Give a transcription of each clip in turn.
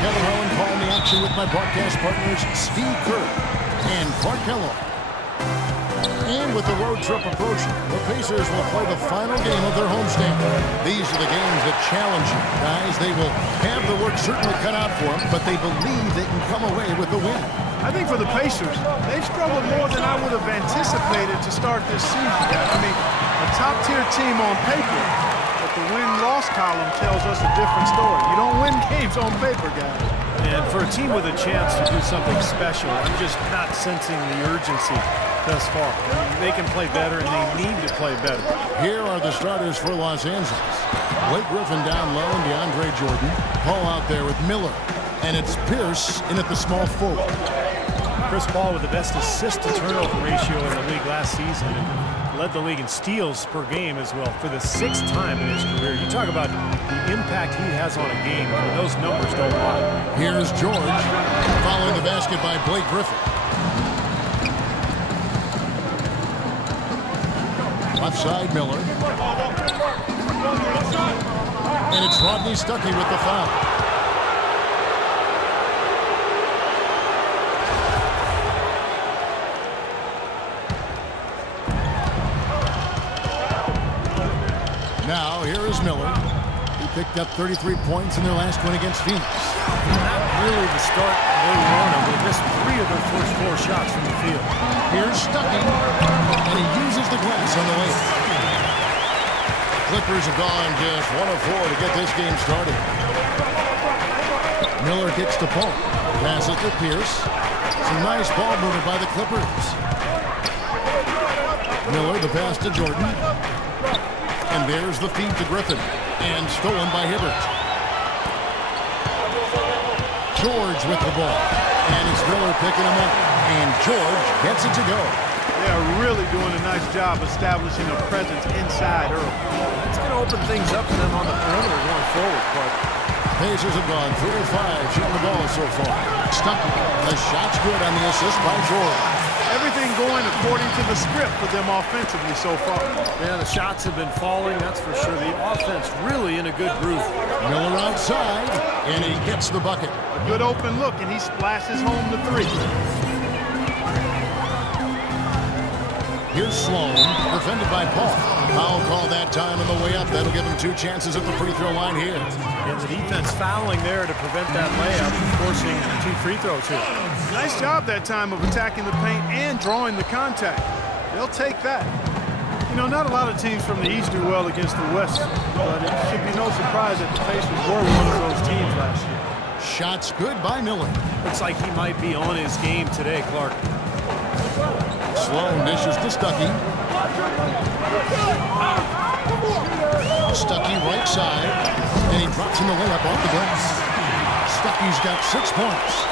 Kevin Rowan calling the action with my broadcast partners Steve Kerr and Clark Kellogg. And with the road trip approaching, the Pacers will play the final game of their homestand. These are the games that challenge you, guys. They will have the work certainly cut out for them, but they believe they can come away with the win. I think for the Pacers, they've struggled more than I would have anticipated to start this season. I mean, a top-tier team on paper, but the win-loss column tells us a different story. You don't win games on paper, guys. And for a team with a chance to do something special, I'm just not sensing the urgency thus far. I mean, they can play better, and they need to play better. Here are the starters for Los Angeles. Blake Griffin down low and DeAndre Jordan. Paul out there with Miller. And it's Pierce in at the small forward. Chris Paul with the best assist-to-turnover ratio in the league last season and led the league in steals per game as well for the 6th time in his career. You talk about the impact he has on a game, and those numbers don't lie. Here's George following the basket by Blake Griffin. Left side, Miller. And it's Rodney Stuckey with the foul. Now, here is Miller. He picked up 33 points in their last win against Phoenix. Not really the start they wanted. They missed 3 of their first 4 shots from the field. Here's Stuckey, and he uses the glass on the layup. Clippers have gone just 1 of 4 to get this game started. Miller gets to Paul. Passes to Pierce. Some nice ball movement by the Clippers. Miller, the pass to Jordan. And there's the feed to Griffin. And stolen by Hibbert. George with the ball. And it's Miller picking him up. And George gets it to go. They are really doing a nice job establishing a presence inside early. It's going to open things up for them on the perimeter going forward, Clark. Pacers have gone 3 of 5 shooting the ball so far. Stuckey. The shot's good on the assist by George. Everything going according to the script for them offensively so far. Yeah, the shots have been falling, that's for sure. The offense really in a good groove. Miller outside, and he gets the bucket. A good open look, and he splashes home the 3. Here's Sloan, defended by Paul. Foul call that time on the way up. That'll give him 2 chances at the free throw line here. And the defense fouling there to prevent that layup and forcing 2 free throws here. Nice job that time of attacking the paint and drawing the contact. They'll take that. You know, not a lot of teams from the East do well against the West, but it should be no surprise that the Pacers were one of those teams last year. Shots good by Miller. Looks like he might be on his game today, Clark. Sloan dishes to Stuckey. Stuckey right side, and he drops in the layup off the glass. Stuckey's got 6 points.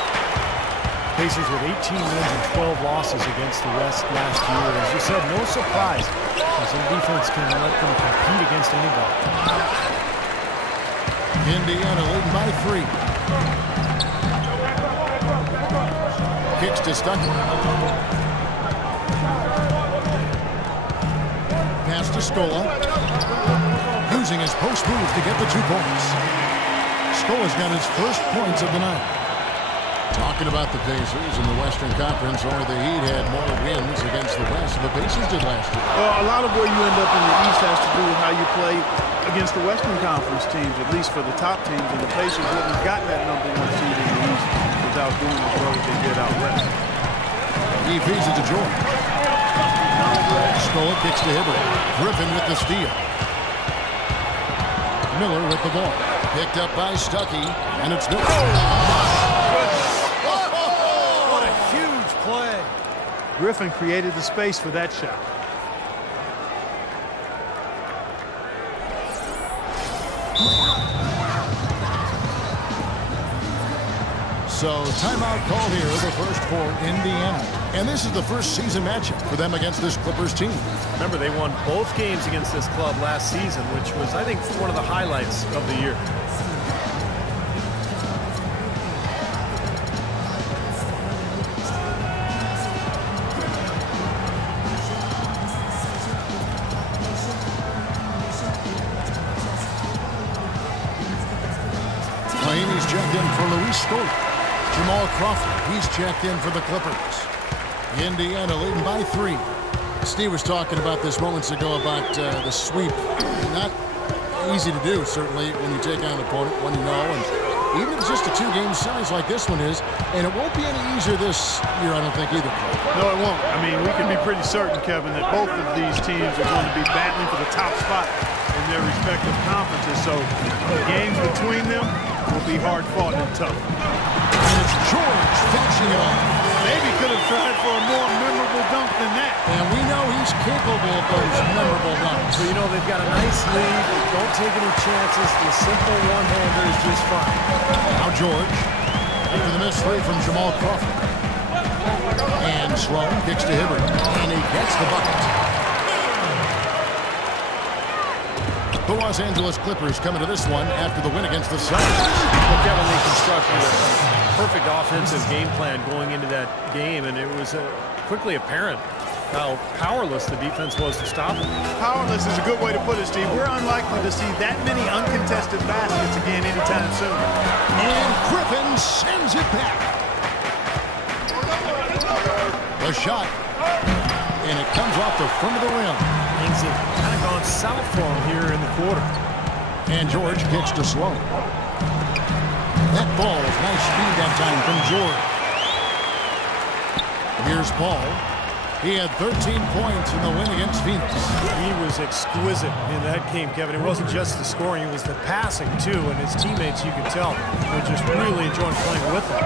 Pacers with 18 wins and 12 losses against the West last year. As you said, no surprise, as their defense can let them compete against anybody. Indiana leading by 3. Kicks to Stuckey. Pass to Scola. Using his post move to get the 2 points. Scola's got his first points of the night. Talking about the Pacers in the Western Conference, only the Heat had more wins against the West than the Pacers did last year. Well, a lot of where you end up in the East has to do with how you play against the Western Conference teams, at least for the top teams, and the Pacers wouldn't have gotten that #1 seed in the East without doing as well as they did out West. He feeds it to George. Scola kicks to Hibbert. Griffin with the steal. Miller with the ball. Picked up by Stuckey, and it's Miller. What a huge play. Griffin created the space for that shot. So timeout call here, the first for Indiana. And this is the first season matchup for them against this Clippers team. Remember, they won both games against this club last season, which was, I think, one of the highlights of the year. checked in for Luis Stoll. Jamal Crawford, he's checked in for the Clippers. Indiana leading by 3. Steve was talking about this moments ago about the sweep. Not easy to do, certainly, when you take on an opponent, when you know. And even if it's just a 2-game series like this one is, and it won't be any easier this year, I don't think, either. No, it won't. I mean, we can be pretty certain, Kevin, that both of these teams are going to be battling for the top spot in their respective conferences. So the games between them will be hard-fought and tough. And it's George finishing it off. Maybe could have tried for a more memorable dunk than that. And we know he's capable of those memorable dunks. So, you know, they've got a nice lead. Don't take any chances. The simple one-hander is just fine. Now George, after the missed 3 from Jamal Crawford. And Sloan kicks to Hibbert. And he gets the bucket. The Los Angeles Clippers coming to this one after the win against the Suns. Well, Kevin, they constructed a perfect offensive game plan going into that game, and it was quickly apparent how powerless the defense was to stop them. Powerless is a good way to put it, Steve. We're unlikely to see that many uncontested baskets again anytime soon. And Griffin sends it back. The shot. And it comes off the front of the rim. Things have kind of gone south for him here in the quarter. And George kicks to Sloan. That ball is nice speed that time from George. Here's Paul. He had 13 points in the win against Phoenix. He was exquisite in that game, Kevin. It wasn't just the scoring, it was the passing, too. And his teammates, you could tell, were just really enjoying playing with him.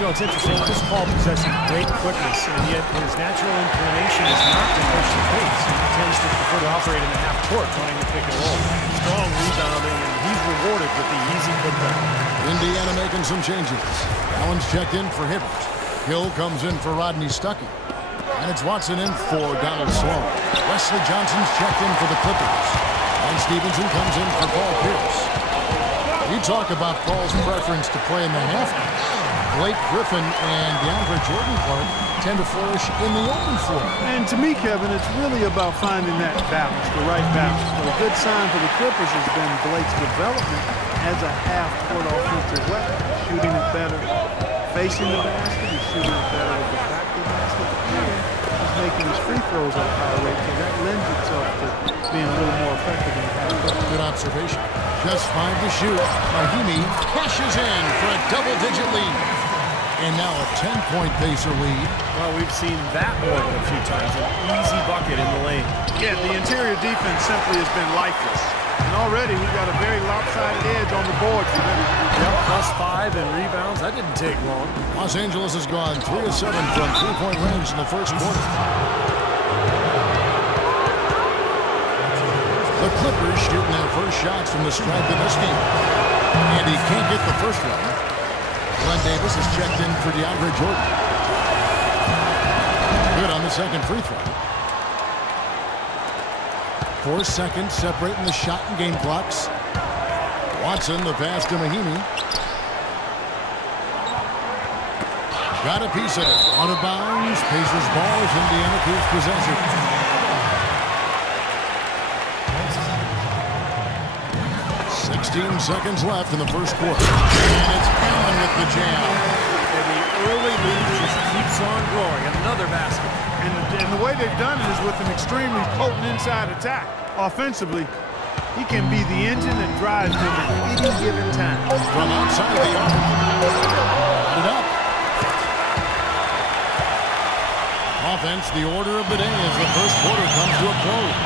You know, it's interesting. This ball possession, great quickness, and yet his natural inclination is not to push the pace. He tends to prefer to operate in the half court, trying to pick and roll. Strong rebounding, and he's rewarded with the easy putback. Indiana making some changes. Allen's checked in for Hibbert. Hill comes in for Rodney Stuckey. And it's Watson in for Donald Sloan. Wesley Johnson's checked in for the Clippers. And Stevenson comes in for Paul Pierce. You talk about Paul's preference to play in the half. Blake Griffin and DeAndre Jordan Clark tend to flourish in the open floor. And to me, Kevin, it's really about finding that balance, the right balance. But a good sign for the Clippers has been Blake's development as a half-court offensive weapon. Shooting it better, facing the basket, he's shooting it better with the back of the basket. He's making his free throws at a higher rate, so that lends itself to being a little more effective in the half-court. Good observation. Just 5 to shoot. Mahimi cashes in for a double-digit lead. And now a 10-point Pacer lead. Well, we've seen that more than a few times. An easy bucket in the lane. Yeah, the interior defense simply has been lifeless. And already we've got a very lopsided edge on the board for them. Yep, +5 in rebounds. That didn't take long. Los Angeles has gone 3 of 7 from 3-point range in the first quarter. The Clippers shooting their first shots from the stripe in this game. And he can't get the first one. Glenn Davis is checked in for DeAndre Jordan. Good on the second free throw. 4 seconds separating the shot and game clocks. Watson, the pass to Mahimi. Got a piece of it. Out of bounds. Pacers ball as Indiana keeps possession. 16 seconds left in the first quarter. And it's Allen with the jam. And the early lead just keeps on growing. Another basket. And the way they've done it is with an extremely potent inside attack. Offensively, he can be the engine that drives them at any given time. From outside the arc. Put it up. Offense, the order of the day as the first quarter comes to a close.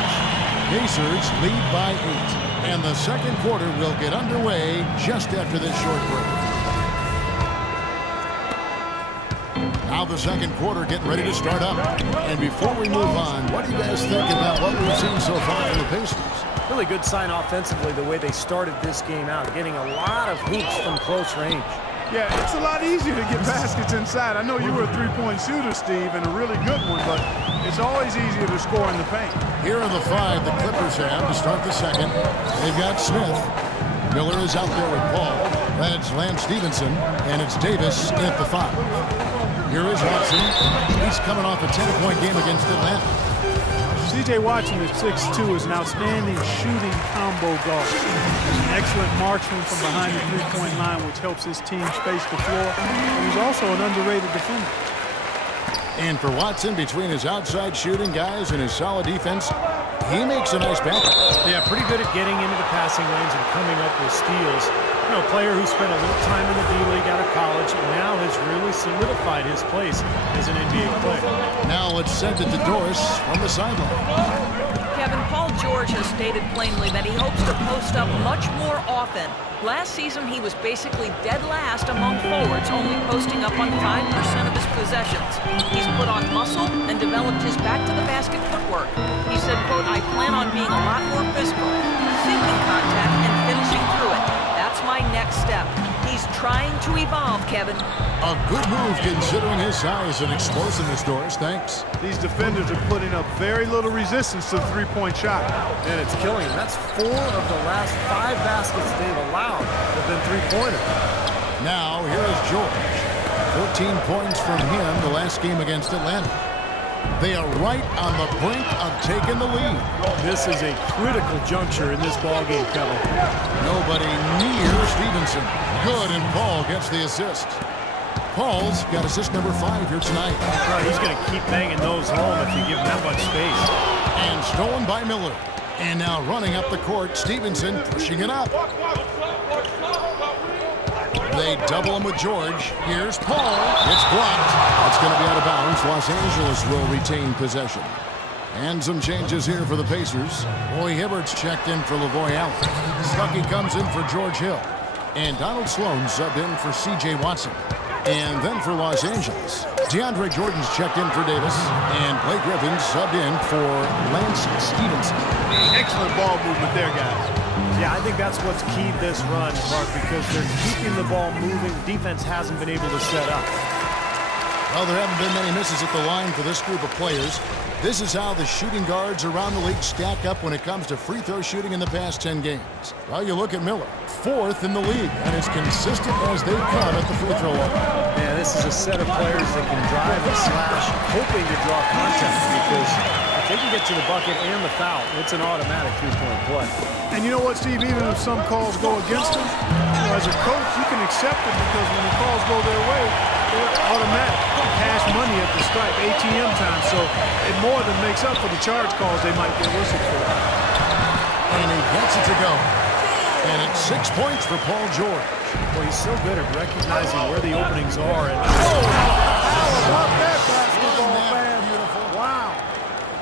Pacers lead by 8. And the second quarter will get underway just after this short break. Now the second quarter getting ready to start up. And before we move on, what do you guys think about what we've seen so far from the Pacers? Really good sign offensively the way they started this game out, getting a lot of hoops from close range. Yeah, it's a lot easier to get baskets inside. I know you were a three-point shooter, Steve, and a really good one, but it's always easier to score in the paint. Here are the 5 the Clippers have to start the second. They've got Smith. Miller is out there with Paul. That's Lance Stevenson, and it's Davis at the 5. Here is Watson. He's coming off a 10-point game against Atlanta. C.J. Watson at 6'2" is an outstanding shooting combo guard. He's an excellent marksman from behind the three-point line, which helps his team space the floor. And he's also an underrated defender. And for Watson, between his outside shooting guys and his solid defense, he makes a nice backup. Yeah, pretty good at getting into the passing lanes and coming up with steals. You know, a player who spent a little time in the D-League out of college and now has really solidified his place as an NBA player. Now let's send it to Doris from the sideline. Kevin, Paul George has stated plainly that he hopes to post up much more often. Last season, he was basically dead last among forwards, only posting up on 5% of his possessions. He's put on muscle and developed his back-to-the-basket footwork. He said, quote, "I plan on being a lot more physical, seeking contact and finishing through it. That's my next step." He's trying to evolve, Kevin. A good move considering his size and explosiveness, Doris. Thanks. These defenders are putting up very little resistance to the three-point shot. And it's killing them. That's 4 of the last 5 baskets they've allowed have been three-pointers. Now, here is George. 14 points from him the last game against Atlanta. They are right on the brink of taking the lead. This is a critical juncture in this ballgame, Kevin. Nobody near Stevenson. Good, and Paul gets the assist. Paul's got assist number 5 here tonight. Well, he's going to keep banging those home if you give him that much space. And stolen by Miller. And now running up the court, Stevenson pushing it up. They double him with George. Here's Paul. It's blocked. That's going to be out of bounds. Los Angeles will retain possession. And some changes here for the Pacers. Roy Hibbert's checked in for Lavoy Allen. Stuckey comes in for George Hill. And Donald Sloan subbed in for C.J. Watson. And then for Los Angeles, DeAndre Jordan's checked in for Davis. And Blake Griffin subbed in for Lance Stevenson. Excellent ball movement there, guys. Yeah, I think that's what's keyed this run, Mark, because they're keeping the ball moving. Defense hasn't been able to set up. Well, there haven't been many misses at the line for this group of players. This is how the shooting guards around the league stack up when it comes to free throw shooting in the past 10 games. Well, you look at Miller, 4th in the league, and as consistent as they come at the free throw line. Yeah, this is a set of players that can drive and slash, hoping to draw contact, because if they can get to the bucket and the foul, it's an automatic three-point play. And you know what, Steve? Even if some calls go against them, as a coach, you can accept it because when the calls go their way, they're automatic. Cash money at the stripe, ATM time. So it more than makes up for the charge calls they might get whistled for. And he gets it to go. And it's 6 points for Paul George. Well, he's so good at recognizing where the openings are. And How about that, basketball fan? Wow.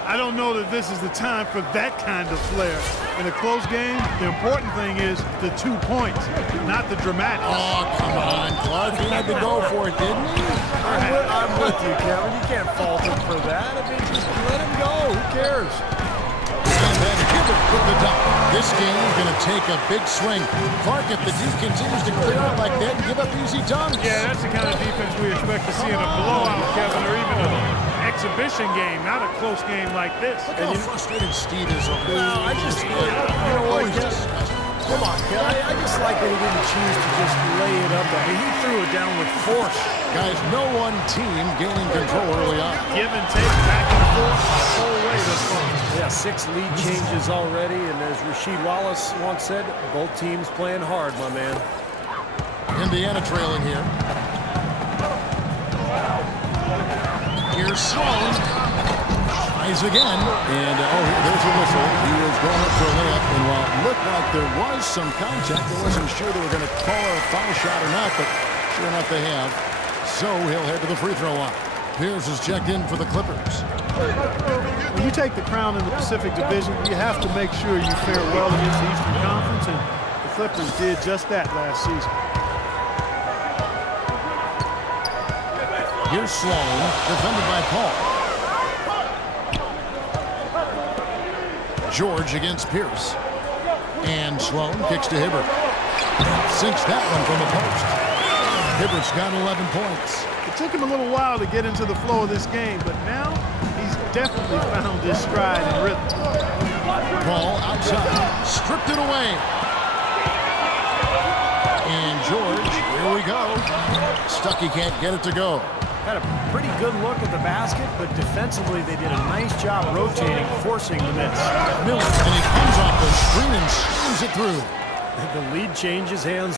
I don't know that this is the time for that kind of flair. In a close game, the important thing is the 2 points, not the dramatics. Oh, come on. Clark, he had to go for it, didn't he? I'm with you, Kevin. You can't fault him for that. I mean, just let him go. Who cares? And then Hibbert with the dunk. This game is going to take a big swing. Clark, if the D continues to clear out like that and give up easy dunks. Yeah, that's the kind of defense we expect to see in a blowout, Kevin, or even an exhibition game, not a close game like this. Look how frustrated Steve is over there. No, I just, you know what, come on, Kevin. I just like that he didn't choose to just lay it up. I mean, he threw it down with force. Guys, no one team gaining control early on. Give and take, back and forth, the whole way this far. yeah, 6 lead changes already. And as Rasheed Wallace once said, both teams playing hard, my man. Indiana trailing here. Here's Sloan. Tries again. And, there's a whistle. He was going up for a layup. And while it looked like there was some contact, I wasn't sure they were going to call a foul shot or not, but sure enough they have. So he'll head to the free throw line. Pierce is checked in for the Clippers. When you take the crown in the Pacific Division, you have to make sure you fare well against the Eastern Conference, and the Clippers did just that last season. Here's Sloan, defended by Paul. George against Pierce. And Sloan kicks to Hibbert. Sinks that one from the post. Hibbert's got 11 points. It took him a little while to get into the flow of this game, but now he's definitely found his stride and rhythm. Paul outside, stripped it away. And George, here we go. Stuckey can't get it to go. Had a pretty good look at the basket, but defensively they did a nice job rotating, forcing the miss. Miller, and he comes off the screen and slams it through. The lead changes hands.